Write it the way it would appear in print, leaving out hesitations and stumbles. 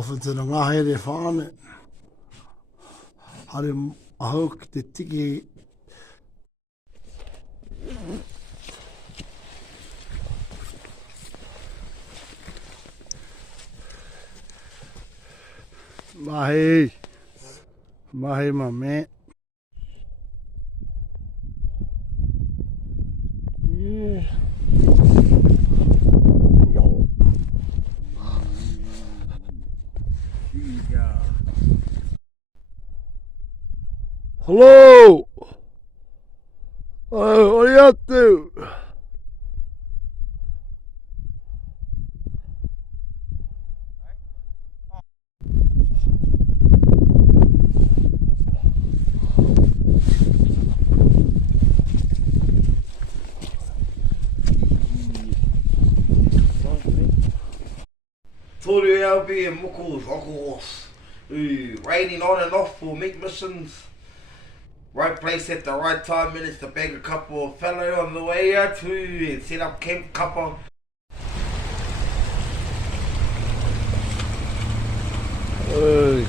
Ofte ng ngahe de whāne. Hare ahau ki te tiki. Mahi. Mahi ma me. Yeah. Hello! What are you up to? Tōru au be and mokos, okos. Raining on and off for make missions. Right place at the right time, minutes to bag a couple of fellow on the way out to and set up camp couple. Hey.